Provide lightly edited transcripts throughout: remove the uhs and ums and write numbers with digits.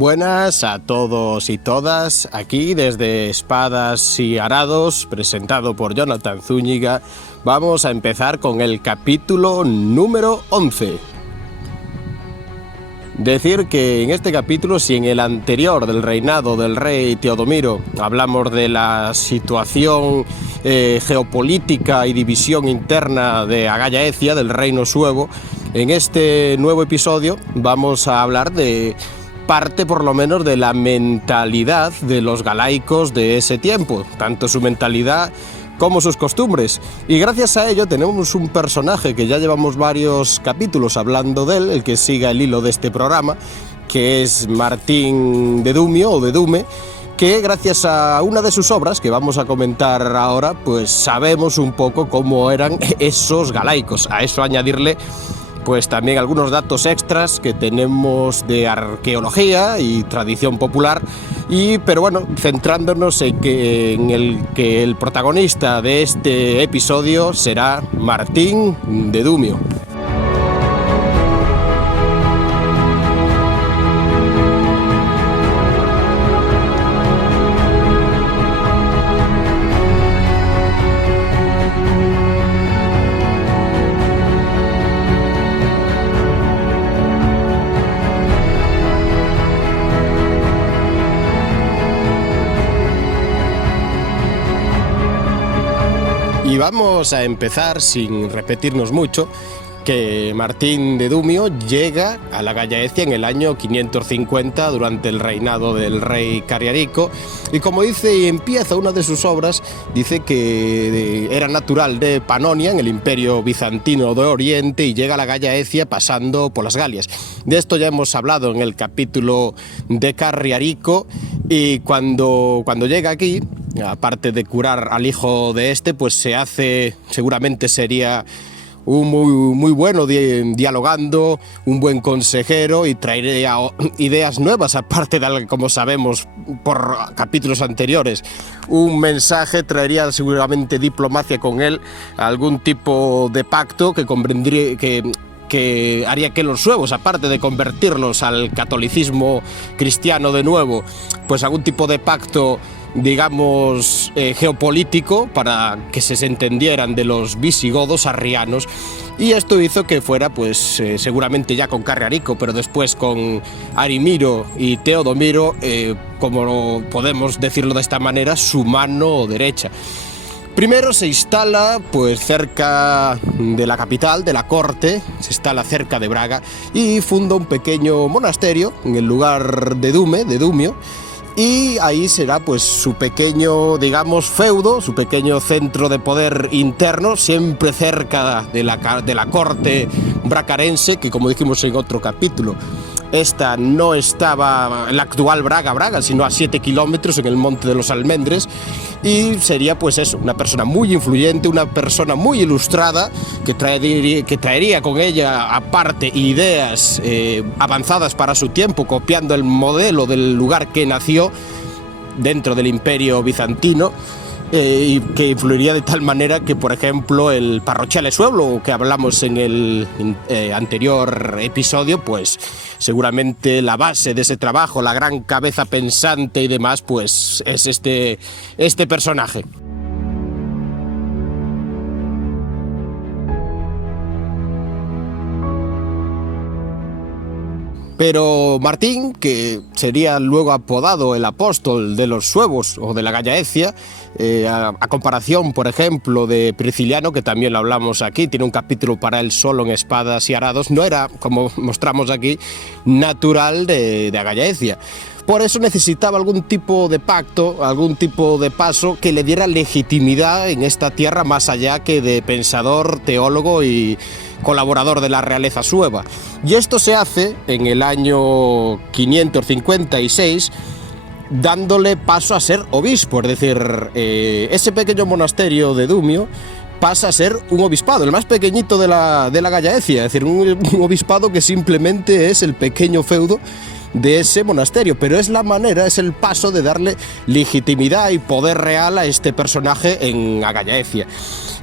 Buenas a todos y todas, aquí desde Espadas y Arados, presentado por Jonathan Zúñiga, vamos a empezar con el capítulo número 11. Decir que en este capítulo, si en el anterior del reinado del rey Teodomiro hablamos de la situación geopolítica y división interna de Agaya Ecia, del reino suevo, en este nuevo episodio vamos a hablar de parte por lo menos de la mentalidad de los galaicos de ese tiempo, tanto su mentalidad como sus costumbres. Y gracias a ello tenemos un personaje que ya llevamos varios capítulos hablando de él, el que siga el hilo de este programa, que es Martín de Dumio o de Dume, que gracias a una de sus obras que vamos a comentar ahora, pues sabemos un poco cómo eran esos galaicos. A eso añadirle pues también algunos datos extras que tenemos de arqueología y tradición popular, pero bueno, centrándonos en el protagonista de este episodio será Martín de Dumio. Y vamos a empezar, sin repetirnos mucho, que Martín de Dumio llega a la Agaya Ecia en el año 550 durante el reinado del rey Cariarico, y como dice y empieza una de sus obras, dice que era natural de Panonia, en el imperio bizantino de Oriente, y llega a la Agaya Ecia pasando por las Galias. De esto ya hemos hablado en el capítulo de Cariarico, y cuando llega aquí, aparte de curar al hijo de este, pues se hace, seguramente sería un muy bueno dialogando, un buen consejero, y traería ideas nuevas, aparte de, como sabemos por capítulos anteriores, un mensaje, traería seguramente diplomacia con él, algún tipo de pacto que convendría que haría que los suevos, aparte de convertirlos al catolicismo cristiano de nuevo, pues algún tipo de pacto, digamos, geopolítico, para que se entendieran de los visigodos arrianos. Y esto hizo que fuera, pues seguramente ya con Cariarico, pero después con Arimiro y Teodomiro, como podemos decirlo de esta manera, su mano derecha. Primero se instala pues cerca de la capital, de la corte, se instala cerca de Braga y funda un pequeño monasterio en el lugar de Dumio, y ahí será pues su pequeño, digamos, feudo, su pequeño centro de poder interno, siempre cerca de la corte bracarense, que como dijimos en otro capítulo, esta no estaba en la actual Braga, sino a 7 kilómetros en el Monte de los Almendres, y sería pues eso, una persona muy influyente, una persona muy ilustrada, que traería con ella aparte ideas avanzadas para su tiempo, copiando el modelo del lugar que nació dentro del Imperio Bizantino, y que influiría de tal manera que, por ejemplo, el Parrocciale Sueblo, que hablamos en el anterior episodio, pues seguramente la base de ese trabajo, la gran cabeza pensante y demás, pues es este personaje. Pero Martín, que sería luego apodado el apóstol de los suevos o de la Agaya Ecia, a comparación, por ejemplo, de Prisciliano, que también lo hablamos aquí, tiene un capítulo para él solo en Espadas y Arados, no era, como mostramos aquí, natural de Agaya Ecia. Por eso necesitaba algún tipo de pacto, algún tipo de paso que le diera legitimidad en esta tierra, más allá que de pensador, teólogo y colaborador de la realeza sueva. Y esto se hace en el año 556, dándole paso a ser obispo, es decir, ese pequeño monasterio de Dumio pasa a ser un obispado, el más pequeñito de la Agaya Ecia, es decir, un obispado que simplemente es el pequeño feudo de ese monasterio, pero es la manera, es el paso de darle legitimidad y poder real a este personaje en Agallaecia.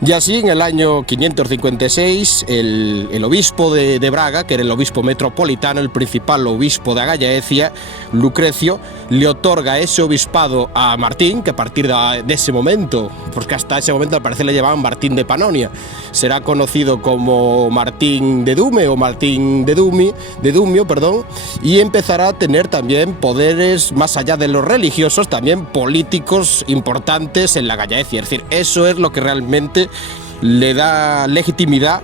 Y así, en el año 556, el obispo de Braga, que era el obispo metropolitano, el principal obispo de Agallaecia, Lucrecio, le otorga ese obispado a Martín, que a partir de ese momento, porque hasta ese momento al parecer le llamaban Martín de Panonia, será conocido como Martín de Dume o Martín de Dumio, y empezará a tener también poderes más allá de los religiosos, también políticos importantes en la Agallaecia. Es decir, eso es lo que realmente le da legitimidad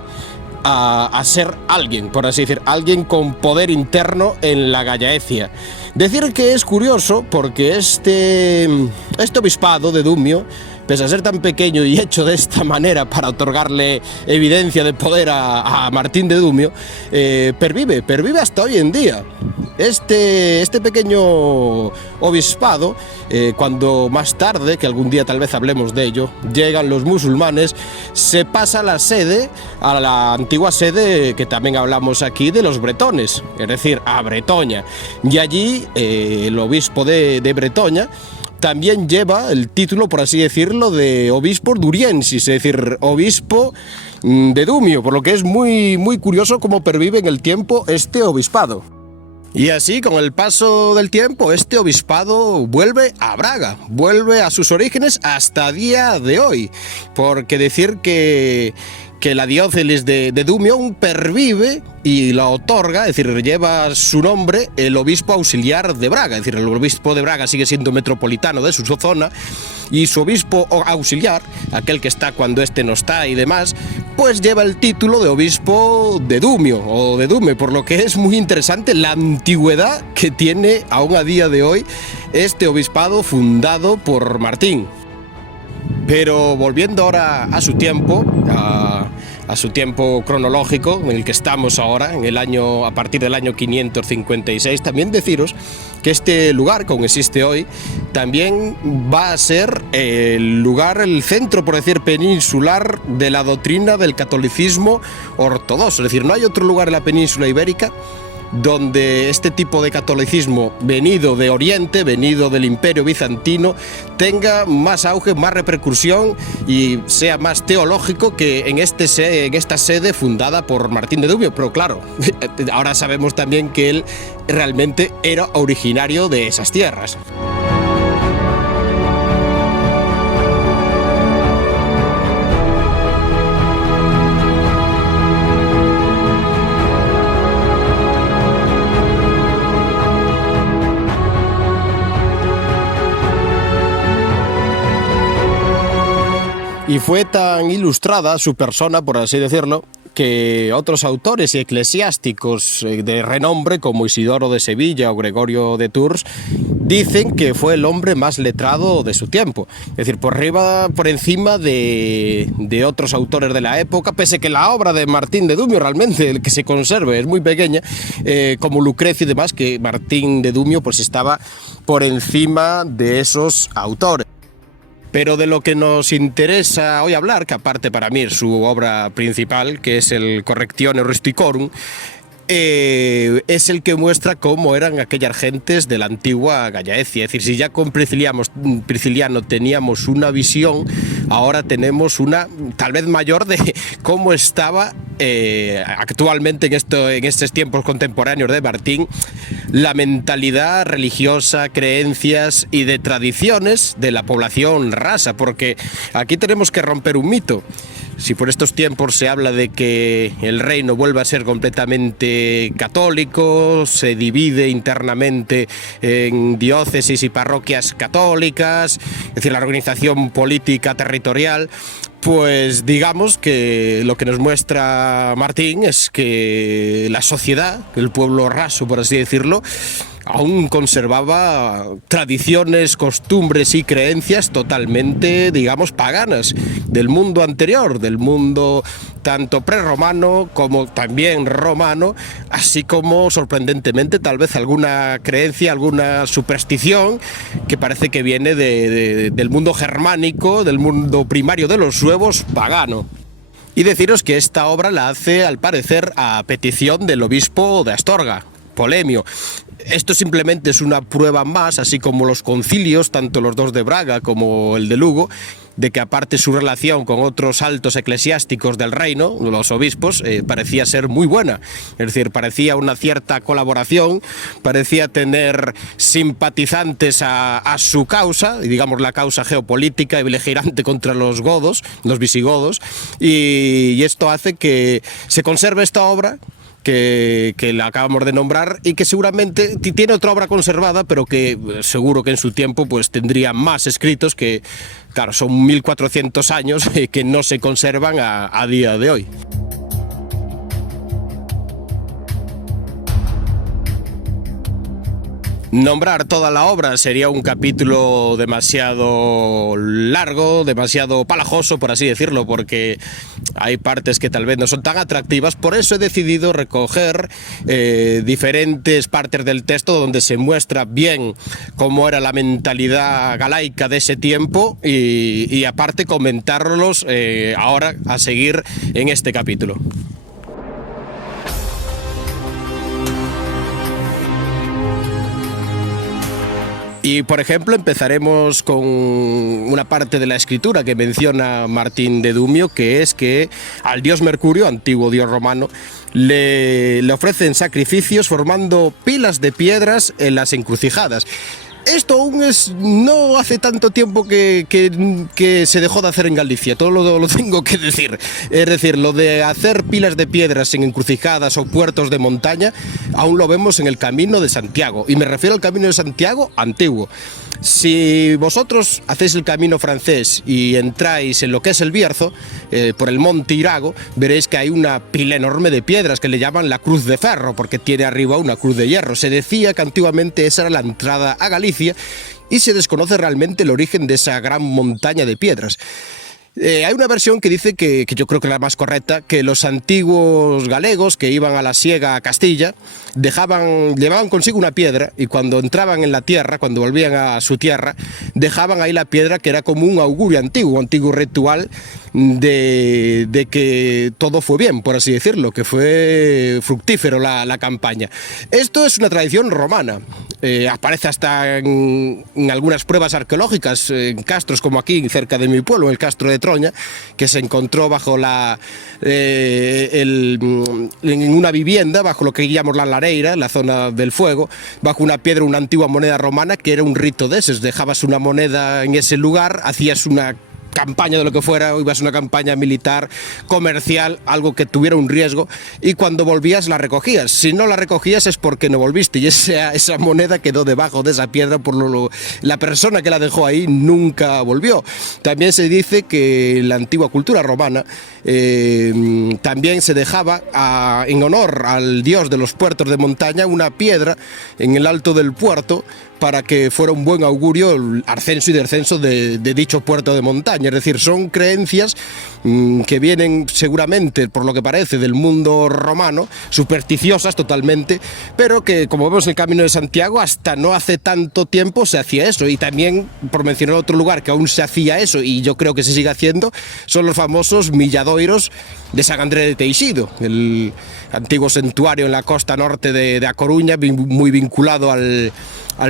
a ser alguien, por así decir, alguien con poder interno en la Agallaecia. Decir que es curioso porque este obispado de Dumio, pese a ser tan pequeño y hecho de esta manera para otorgarle evidencia de poder a Martín de Dumio, pervive hasta hoy en día. Este pequeño obispado, cuando más tarde, que algún día tal vez hablemos de ello, llegan los musulmanes, se pasa a la antigua sede que también hablamos aquí de los bretones, es decir, a Bretoña. Y allí el obispo de Bretoña también lleva el título, por así decirlo, de obispo duriensis, es decir, obispo de Dumio, por lo que es muy, muy curioso cómo pervive en el tiempo este obispado. Y así, con el paso del tiempo, este obispado vuelve a Braga, vuelve a sus orígenes hasta día de hoy, porque decir que la diócesis de Dumio aún pervive y la otorga, es decir, lleva su nombre el obispo auxiliar de Braga, es decir, el obispo de Braga sigue siendo metropolitano de su zona y su obispo auxiliar, aquel que está cuando este no está y demás, pues lleva el título de obispo de Dumio o de Dume, por lo que es muy interesante la antigüedad que tiene aún a día de hoy este obispado fundado por Martín. Pero volviendo ahora a su tiempo, a su tiempo cronológico en el que estamos ahora, a partir del año 556, también deciros que este lugar, como existe hoy, también va a ser el centro, por decir, peninsular de la doctrina del catolicismo ortodoxo. Es decir, no hay otro lugar en la península ibérica donde este tipo de catolicismo venido de Oriente, venido del Imperio Bizantino, tenga más auge, más repercusión y sea más teológico que en esta sede fundada por Martín de Dumio. Pero claro, ahora sabemos también que él realmente era originario de esas tierras. Y fue tan ilustrada su persona, por así decirlo, que otros autores y eclesiásticos de renombre, como Isidoro de Sevilla o Gregorio de Tours, dicen que fue el hombre más letrado de su tiempo. Es decir, por encima de otros autores de la época, pese que la obra de Martín de Dumio realmente, el que se conserve, es muy pequeña, como Lucrecio y demás, que Martín de Dumio pues estaba por encima de esos autores. Pero de lo que nos interesa hoy hablar, que aparte para mí es su obra principal, que es el Correctione Rusticorum, es el que muestra cómo eran aquellas gentes de la antigua Agallaecia. Es decir, si ya con Prisciliano teníamos una visión, ahora tenemos una tal vez mayor de cómo estaba actualmente en estos tiempos contemporáneos de Martín la mentalidad religiosa, creencias y de tradiciones de la población rasa, porque aquí tenemos que romper un mito. Si por estos tiempos se habla de que el reino vuelve a ser completamente católico, se divide internamente en diócesis y parroquias católicas, es decir, la organización política territorial, pues digamos que lo que nos muestra Martín es que la sociedad, el pueblo raso, por así decirlo, aún conservaba tradiciones, costumbres y creencias totalmente, digamos, paganas del mundo anterior, del mundo tanto prerromano como también romano, así como sorprendentemente tal vez alguna creencia, alguna superstición que parece que viene del mundo germánico, del mundo primario de los suevos pagano. Y deciros que esta obra la hace al parecer a petición del obispo de Astorga, Polemio. Esto simplemente es una prueba más, así como los concilios, tanto los dos de Braga como el de Lugo, de que aparte su relación con otros altos eclesiásticos del reino, los obispos, parecía ser muy buena. Es decir, parecía una cierta colaboración, parecía tener simpatizantes a su causa, digamos la causa geopolítica y beligerante contra los godos, los visigodos, y esto hace que se conserve esta obra que la acabamos de nombrar y que seguramente tiene otra obra conservada, pero que seguro que en su tiempo pues tendría más escritos que, claro, son 1400 años que no se conservan a día de hoy. Nombrar toda la obra sería un capítulo demasiado largo, demasiado palajoso, por así decirlo, porque hay partes que tal vez no son tan atractivas. Por eso he decidido recoger diferentes partes del texto donde se muestra bien cómo era la mentalidad galaica de ese tiempo y aparte comentarlos ahora a seguir en este capítulo. Y, por ejemplo, empezaremos con una parte de la escritura que menciona Martín de Dumio, que es que al dios Mercurio, antiguo dios romano, le ofrecen sacrificios formando pilas de piedras en las encrucijadas. Esto aún no hace tanto tiempo que se dejó de hacer en Galicia, todo lo tengo que decir. Es decir, lo de hacer pilas de piedras en encrucijadas o puertos de montaña, aún lo vemos en el Camino de Santiago. Y me refiero al Camino de Santiago antiguo. Si vosotros hacéis el camino francés y entráis en lo que es el Bierzo, por el monte Irago, veréis que hay una pila enorme de piedras que le llaman la Cruz de Ferro, porque tiene arriba una cruz de hierro. Se decía que antiguamente esa era la entrada a Galicia y se desconoce realmente el origen de esa gran montaña de piedras. Hay una versión que dice que yo creo que es la más correcta, que los antiguos galegos que iban a la siega a Castilla llevaban consigo una piedra y cuando entraban en la tierra, cuando volvían a su tierra, dejaban ahí la piedra que era como un augurio antiguo, un antiguo ritual de que todo fue bien, por así decirlo, que fue fructífero la campaña. Esto es una tradición romana, aparece hasta en algunas pruebas arqueológicas, en castros como aquí cerca de mi pueblo, el castro de Troña, que se encontró bajo en una vivienda, bajo lo que llamamos la lareira, la zona del fuego, bajo una piedra, una antigua moneda romana, que era un rito de esos. Dejabas una moneda en ese lugar, hacías una campaña de lo que fuera, o ibas a una campaña militar, comercial, algo que tuviera un riesgo, y cuando volvías la recogías. Si no la recogías es porque no volviste, y esa moneda quedó debajo de esa piedra, la persona que la dejó ahí nunca volvió. También se dice que en la antigua cultura romana también se dejaba en honor al dios de los puertos de montaña una piedra en el alto del puerto para que fuera un buen augurio el ascenso y descenso de dicho puerto de montaña. Es decir, son creencias que vienen seguramente, por lo que parece, del mundo romano, supersticiosas totalmente, pero que, como vemos en el Camino de Santiago, hasta no hace tanto tiempo se hacía eso. Y también, por mencionar otro lugar que aún se hacía eso, y yo creo que se sigue haciendo, son los famosos milladoiros de San Andrés de Teixido, el antiguo santuario en la costa norte de A Coruña, muy vinculado al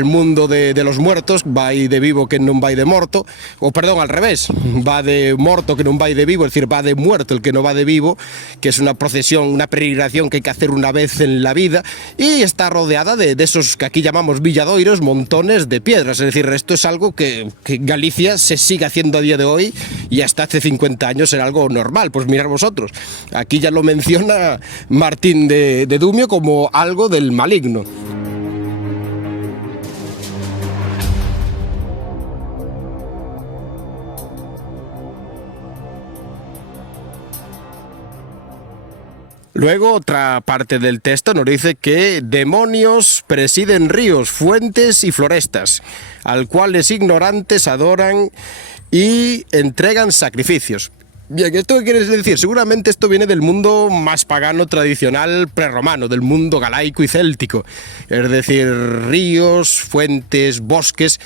mundo de los muertos. Vai de vivo que non vai de morto, o perdón, al revés, va de morto que non vai de vivo, es decir, va de muerto el que no va de vivo, que es una procesión, una peregrinación que hay que hacer una vez en la vida, y está rodeada de esos que aquí llamamos villadoiros, montones de piedras. Es decir, esto es algo que en Galicia se sigue haciendo a día de hoy y hasta hace 50 años era algo normal. Pues mirad vosotros, aquí ya lo menciona Martín de Dumio como algo del maligno. Luego, otra parte del texto nos dice que demonios presiden ríos, fuentes y florestas, al cuales ignorantes adoran y entregan sacrificios. Bien, ¿esto qué quiere decir? Seguramente esto viene del mundo más pagano, tradicional, prerromano, del mundo galaico y céltico. Es decir, ríos, fuentes, bosques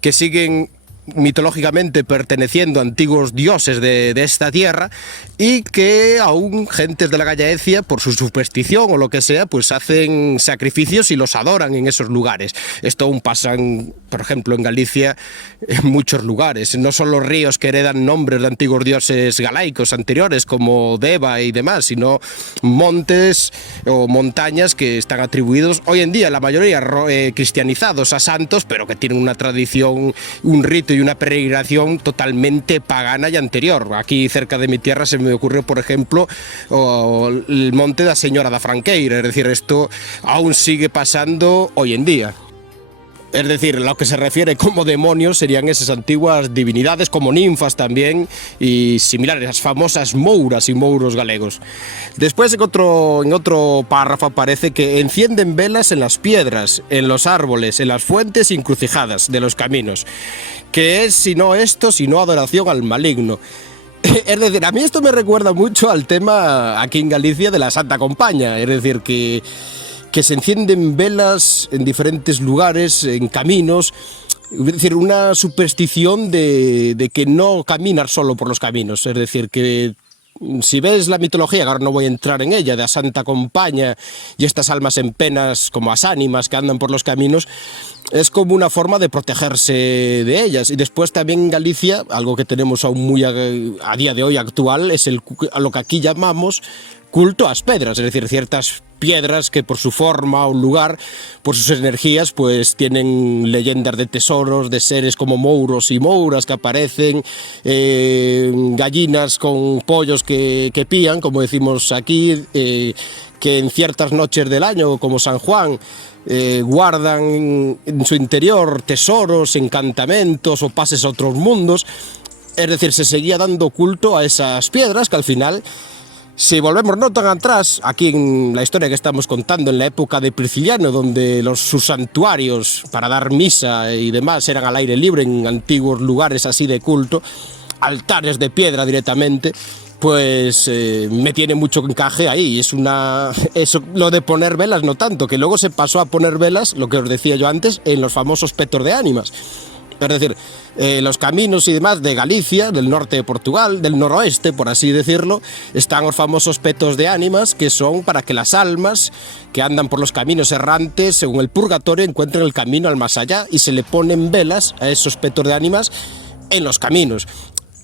que siguen mitológicamente perteneciendo a antiguos dioses de esta tierra, y que aún gentes de la Gallaecia, por su superstición o lo que sea, pues hacen sacrificios y los adoran en esos lugares. Esto aún pasa, por ejemplo, en Galicia, en muchos lugares. No son los ríos que heredan nombres de antiguos dioses galaicos anteriores, como Deva y demás, sino montes o montañas que están atribuidos hoy en día, la mayoría cristianizados, a santos, pero que tienen una tradición, un rito y una peregrinación totalmente pagana y anterior. Aquí cerca de mi tierra se me ocurrió, por ejemplo, el monte da Señora da Franqueira, es decir, esto aún sigue pasando hoy en día. Es decir, lo que se refiere como demonios serían esas antiguas divinidades, como ninfas también, y similares, las famosas mouras y mouros galegos. Después en otro párrafo aparece que encienden velas en las piedras, en los árboles, en las fuentes y encrucijadas de los caminos, que es, si no esto, sino adoración al maligno. Es decir, a mí esto me recuerda mucho al tema aquí en Galicia de la Santa Compaña, es decir, que se encienden velas en diferentes lugares, en caminos, es decir, una superstición de que no caminar solo por los caminos, es decir, que si ves la mitología, ahora no voy a entrar en ella, de la Santa Compaña y estas almas en penas como las ánimas que andan por los caminos, es como una forma de protegerse de ellas. Y después también en Galicia, algo que tenemos aún muy a día de hoy actual, es lo que aquí llamamos culto a las pedras, es decir, ciertas piedras que por su forma o lugar, por sus energías, pues tienen leyendas de tesoros, de seres como mouros y mouras que aparecen, gallinas con pollos que pían, como decimos aquí, que en ciertas noches del año, como San Juan, guardan en su interior tesoros, encantamentos o pases a otros mundos. Es decir, se seguía dando culto a esas piedras que al final, si volvemos no tan atrás, aquí en la historia que estamos contando, en la época de Prisciliano, donde sus santuarios para dar misa y demás eran al aire libre en antiguos lugares así de culto, altares de piedra directamente, pues me tiene mucho encaje ahí. Eso, lo de poner velas no tanto, que luego se pasó a poner velas, lo que os decía yo antes, en los famosos petos de ánimas. Es decir, los caminos y demás de Galicia, del norte de Portugal, del noroeste, por así decirlo, están los famosos petos de ánimas, que son para que las almas que andan por los caminos errantes, según el purgatorio, encuentren el camino al más allá, y se le ponen velas a esos petos de ánimas en los caminos.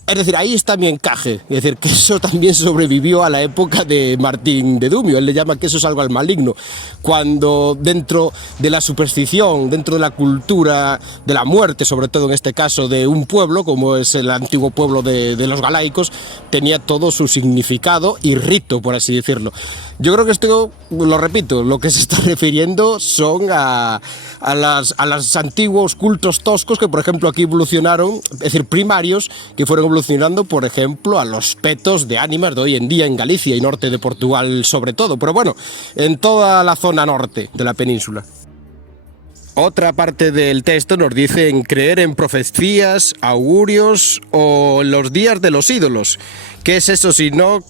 Es decir, ahí está mi encaje, es decir, que eso también sobrevivió a la época de Martín de Dumio. Él le llama que eso es algo al maligno, cuando dentro de la superstición, dentro de la cultura de la muerte, sobre todo en este caso de un pueblo, como es el antiguo pueblo de los galaicos, tenía todo su significado y rito, por así decirlo. Yo creo que esto, lo repito, lo que se está refiriendo son a los antiguos cultos toscos que, por ejemplo, aquí evolucionaron, es decir, primarios, que fueron evolucionando, por ejemplo, a los petos de ánimas de hoy en día en Galicia y norte de Portugal sobre todo, pero bueno, en toda la zona norte de la península. Otra parte del texto nos dice en creer en profecías, augurios o en los días de los ídolos. ¿Qué es eso si no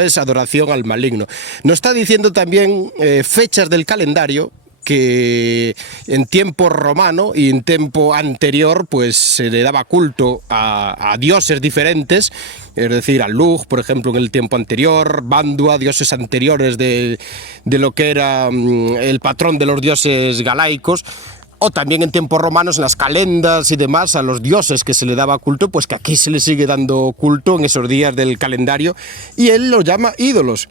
es adoración al maligno? Nos está diciendo también fechas del calendario que en tiempo romano y en tiempo anterior pues se le daba culto a dioses diferentes, es decir, a Lugh, por ejemplo, en el tiempo anterior, Bandua, dioses anteriores de lo que era el patrón de los dioses galaicos, o también en tiempos romanos, en las calendas y demás, a los dioses que se le daba culto, pues que aquí se le sigue dando culto en esos días del calendario, y él los llama ídolos.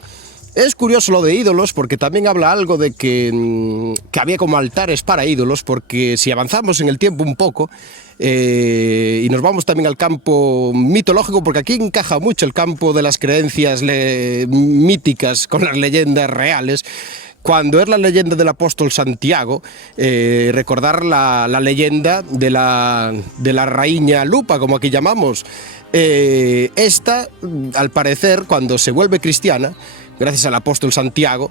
Es curioso lo de ídolos, porque también habla algo de que había como altares para ídolos, porque si avanzamos en el tiempo un poco y nos vamos también al campo mitológico, porque aquí encaja mucho el campo de las creencias míticas con las leyendas reales. Cuando es la leyenda del apóstol Santiago, recordar la leyenda de la raíña Lupa, como aquí llamamos. Esta, al parecer, cuando se vuelve cristiana, gracias al apóstol Santiago,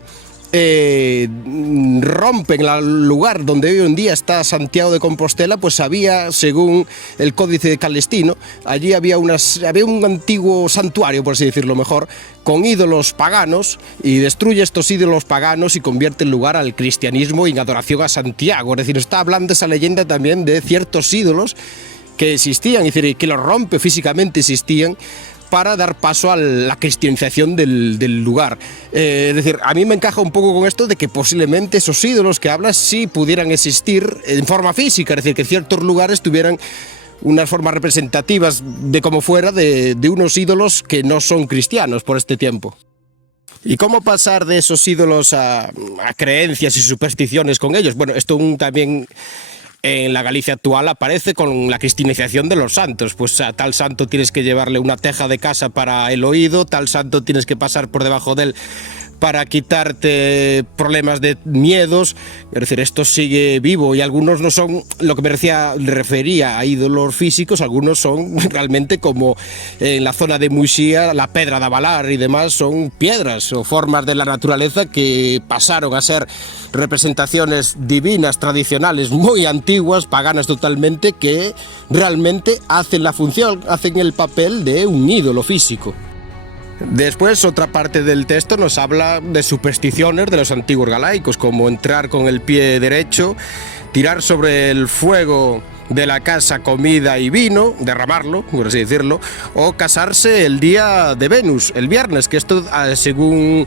rompen el lugar donde hoy en día está Santiago de Compostela, pues había, según el Códice Calestino, allí había un antiguo santuario, por así decirlo mejor, con ídolos paganos, y destruye estos ídolos paganos y convierte el lugar al cristianismo y en adoración a Santiago. Es decir, está hablando esa leyenda también de ciertos ídolos que existían, es decir, que los rompe físicamente, existían, para dar paso a la cristianización del lugar. Es decir, a mí me encaja un poco con esto de que posiblemente esos ídolos que hablas sí pudieran existir en forma física, es decir, que ciertos lugares tuvieran unas formas representativas de como fuera de unos ídolos que no son cristianos por este tiempo. ¿Y cómo pasar de esos ídolos a creencias y supersticiones con ellos? Bueno, esto también en la Galicia actual aparece con la cristianización de los santos. Pues a tal santo tienes que llevarle una teja de casa para el oído, tal santo tienes que pasar por debajo de él para quitarte problemas de miedos. Es decir, esto sigue vivo, y algunos no son lo que me refería a ídolos físicos, algunos son realmente, como en la zona de Muxía, la Pedra de Avalar y demás, son piedras o formas de la naturaleza que pasaron a ser representaciones divinas, tradicionales, muy antiguas, paganas totalmente, que realmente hacen la función, hacen el papel de un ídolo físico. Después, otra parte del texto nos habla de supersticiones de los antiguos galaicos, como entrar con el pie derecho, tirar sobre el fuego de la casa comida y vino, derramarlo, por así decirlo, o casarse el día de Venus, el viernes, que esto, según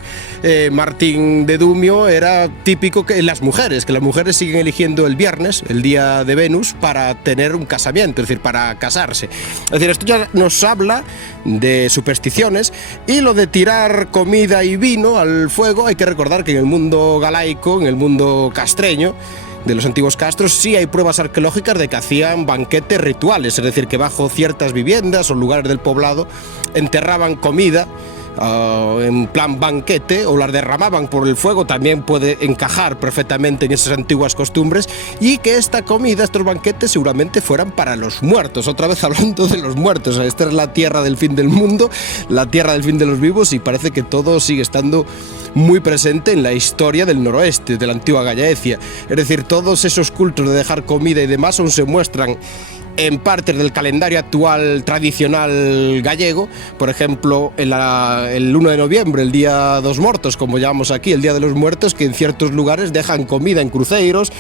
Martín de Dumio, era típico que las mujeres siguen eligiendo el viernes, el día de Venus, para tener un casamiento, es decir, para casarse. Es decir, esto ya nos habla de supersticiones. Y lo de tirar comida y vino al fuego, hay que recordar que en el mundo galaico, en el mundo castreño, de los antiguos castros, sí hay pruebas arqueológicas de que hacían banquetes rituales, es decir, que bajo ciertas viviendas o lugares del poblado enterraban comida en plan banquete, o las derramaban por el fuego. También puede encajar perfectamente en esas antiguas costumbres, y que esta comida, estos banquetes, seguramente fueran para los muertos. Otra vez hablando de los muertos, esta es la tierra del fin del mundo, la tierra del fin de los vivos, y parece que todo sigue estando muy presente en la historia del noroeste, de la antigua Gallaecia. Es decir, todos esos cultos de dejar comida y demás aún se muestran en partes del calendario actual tradicional gallego. Por ejemplo, el 1 de noviembre, el Día dos Mortos, como llamamos aquí, el Día de los Muertos, que en ciertos lugares dejan comida en cruceiros,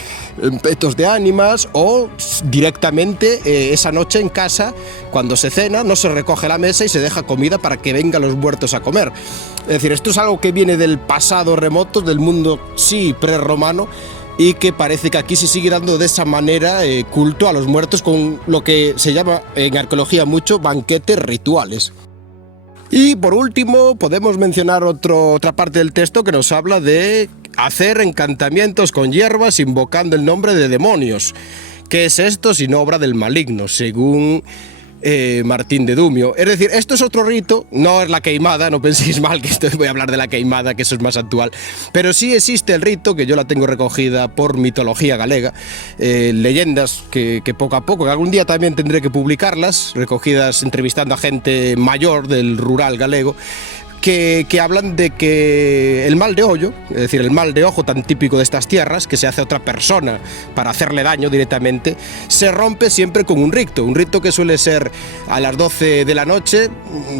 en petos de ánimas, o directamente esa noche en casa, cuando se cena, no se recoge la mesa y se deja comida para que vengan los muertos a comer. Es decir, esto es algo que viene del pasado remoto, del mundo sí prerromano, y que parece que aquí se sigue dando de esa manera culto a los muertos, con lo que se llama en arqueología mucho banquetes rituales. Y por último podemos mencionar otra parte del texto que nos habla de hacer encantamientos con hierbas invocando el nombre de demonios. ¿Qué es esto sino obra del maligno, según Martín de Dumio? Es decir, esto es otro rito, no es la queimada, no penséis mal que voy a hablar de la queimada, que eso es más actual, pero sí existe el rito, que yo la tengo recogida por mitología galega, leyendas que poco a poco, que algún día también tendré que publicarlas, recogidas entrevistando a gente mayor del rural galego, que hablan de que el mal de hoyo, es decir, el mal de ojo tan típico de estas tierras, que se hace a otra persona para hacerle daño directamente, se rompe siempre con un rito que suele ser a las 12 de la noche,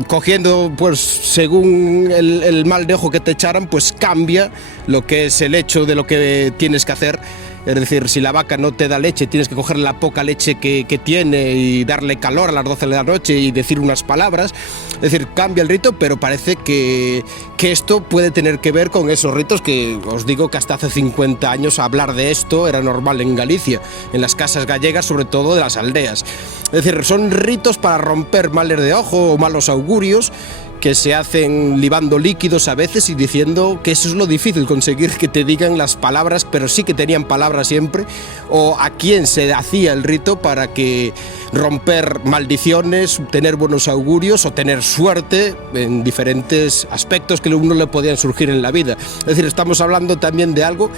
cogiendo, pues según el mal de ojo que te echaran, pues cambia lo que es el hecho de lo que tienes que hacer. Es decir, si la vaca no te da leche, tienes que coger la poca leche que tiene y darle calor a las 12 de la noche y decir unas palabras. Es decir, cambia el rito, pero parece que esto puede tener que ver con esos ritos que os digo que hasta hace 50 años hablar de esto era normal en Galicia, en las casas gallegas, sobre todo de las aldeas. Es decir, son ritos para romper males de ojo o malos augurios, que se hacen libando líquidos a veces y diciendo que eso es lo difícil, conseguir que te digan las palabras, pero sí que tenían palabras siempre, o a quién se hacía el rito para que romper maldiciones, tener buenos augurios o tener suerte en diferentes aspectos que a uno le podían surgir en la vida. Es decir, estamos hablando también de algo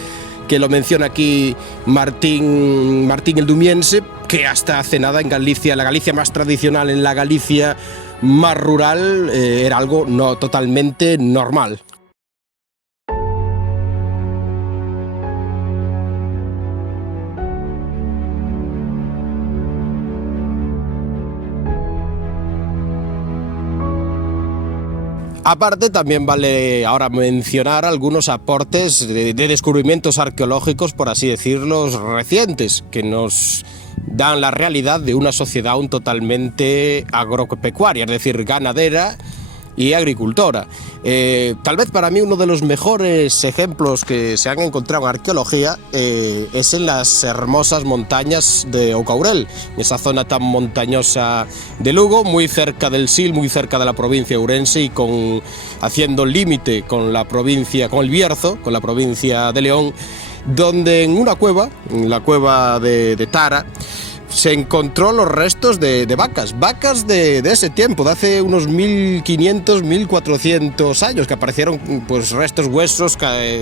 que lo menciona aquí Martín el Dumiense, que hasta hace nada en Galicia, la Galicia más tradicional, en la Galicia más rural, era algo no totalmente normal. Aparte, también vale ahora mencionar algunos aportes de descubrimientos arqueológicos, por así decirlo, recientes, que nos dan la realidad de una sociedad aún totalmente agropecuaria, es decir, ganadera y agricultora. Tal vez para mí uno de los mejores ejemplos que se han encontrado en arqueología es en las hermosas montañas de Ocaurel, esa zona tan montañosa de Lugo, muy cerca del Sil, muy cerca de la provincia de Ourense y haciendo límite con la provincia, con el Bierzo, con la provincia de León, donde en una cueva, en la cueva de Tara, se encontró los restos de vacas de ese tiempo, de hace unos 1500, 1400 años, que aparecieron pues restos huesos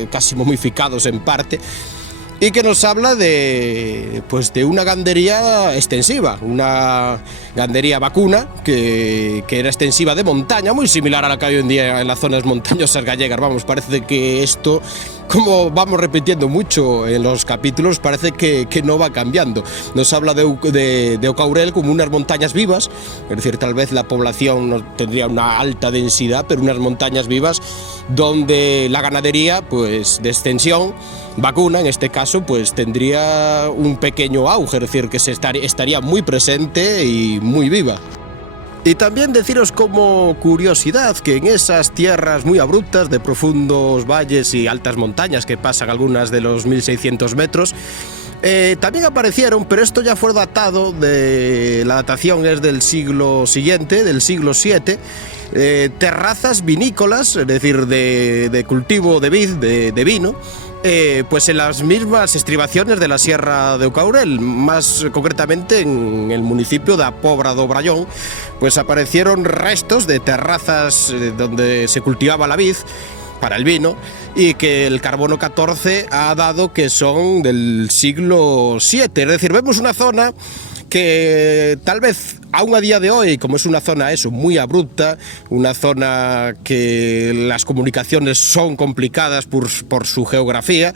casi momificados en parte, y que nos habla de una gandería extensiva, una gandería vacuna que era extensiva de montaña, muy similar a la que hay hoy en día en las zonas montañosas gallegas. Vamos, parece que esto, como vamos repitiendo mucho en los capítulos, parece que no va cambiando. Nos habla de Ocaurel como unas montañas vivas, es decir, tal vez la población no tendría una alta densidad, pero unas montañas vivas donde la ganadería, pues de extensión vacuna, en este caso, pues tendría un pequeño auge, es decir, que estaría muy presente y muy viva. Y también deciros como curiosidad que en esas tierras muy abruptas de profundos valles y altas montañas que pasan algunas de los 1600 metros, también aparecieron, pero esto ya fue datado, la datación es del siglo siguiente, del siglo VII, terrazas vinícolas, es decir, de cultivo de vid, de vino, pues en las mismas estribaciones de la Sierra de Ocaurel, más concretamente en el municipio de Apobra do Brallón, pues aparecieron restos de terrazas donde se cultivaba la vid para el vino, y que el carbono 14 ha dado que son del siglo VII, es decir, vemos una zona que tal vez aún a día de hoy, como es una zona muy abrupta, una zona que las comunicaciones son complicadas por su geografía,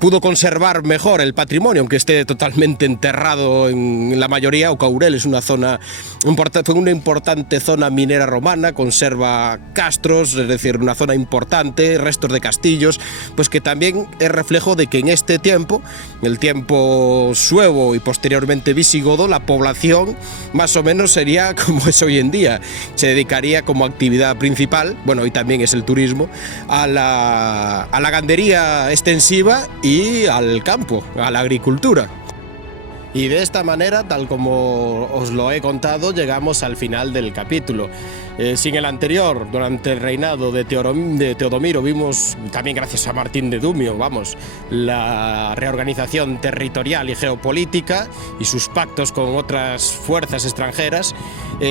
pudo conservar mejor el patrimonio, aunque esté totalmente enterrado en la mayoría. Ocaurel es una zona, fue una importante zona minera romana, conserva castros, es decir, una zona importante, restos de castillos, pues que también es reflejo de que en este tiempo, el tiempo suevo y posteriormente visigodo, la población más o menos sería como es hoy en día, se dedicaría como actividad principal, bueno, y también es el turismo, a la gandería extensiva y al campo, a la agricultura. Y de esta manera, tal como os lo he contado, llegamos al final del capítulo. Sin el anterior, durante el reinado de Teodomiro, vimos, también gracias a Martín de Dumio, la reorganización territorial y geopolítica y sus pactos con otras fuerzas extranjeras.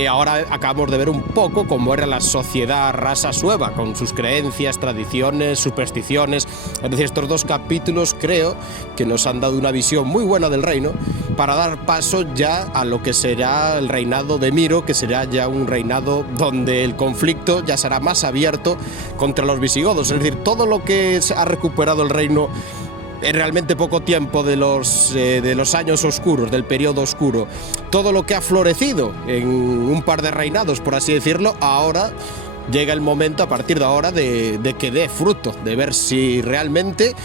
Ahora acabamos de ver un poco cómo era la sociedad rasa sueva, con sus creencias, tradiciones, supersticiones. Es decir, estos dos capítulos creo que nos han dado una visión muy buena del reino para dar paso ya a lo que será el reinado de Miro, que será ya un reinado donde el conflicto ya será más abierto contra los visigodos. Es decir, todo lo que ha recuperado el reino en realmente poco tiempo de los años oscuros, del periodo oscuro, todo lo que ha florecido en un par de reinados, por así decirlo, ahora llega el momento, a partir de ahora, de que dé fruto, de ver si realmente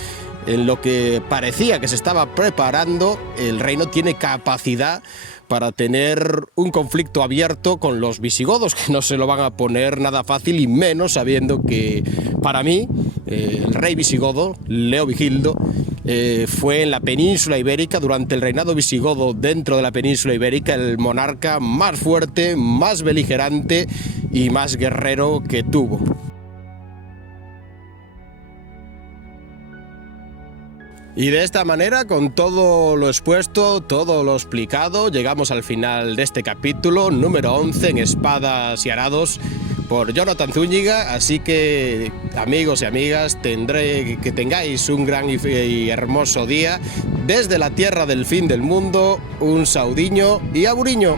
en lo que parecía que se estaba preparando, el reino tiene capacidad para tener un conflicto abierto con los visigodos, que no se lo van a poner nada fácil, y menos sabiendo que, para mí, el rey visigodo, Leovigildo, fue en la península ibérica, durante el reinado visigodo dentro de la península ibérica, el monarca más fuerte, más beligerante y más guerrero que tuvo. Y de esta manera, con todo lo expuesto, todo lo explicado, llegamos al final de este capítulo número 11 en Espadas y Arados por Jonathan Zúñiga. Así que, amigos y amigas, tendré que tengáis un gran y hermoso día. Desde la tierra del fin del mundo, un saudiño y aburiño.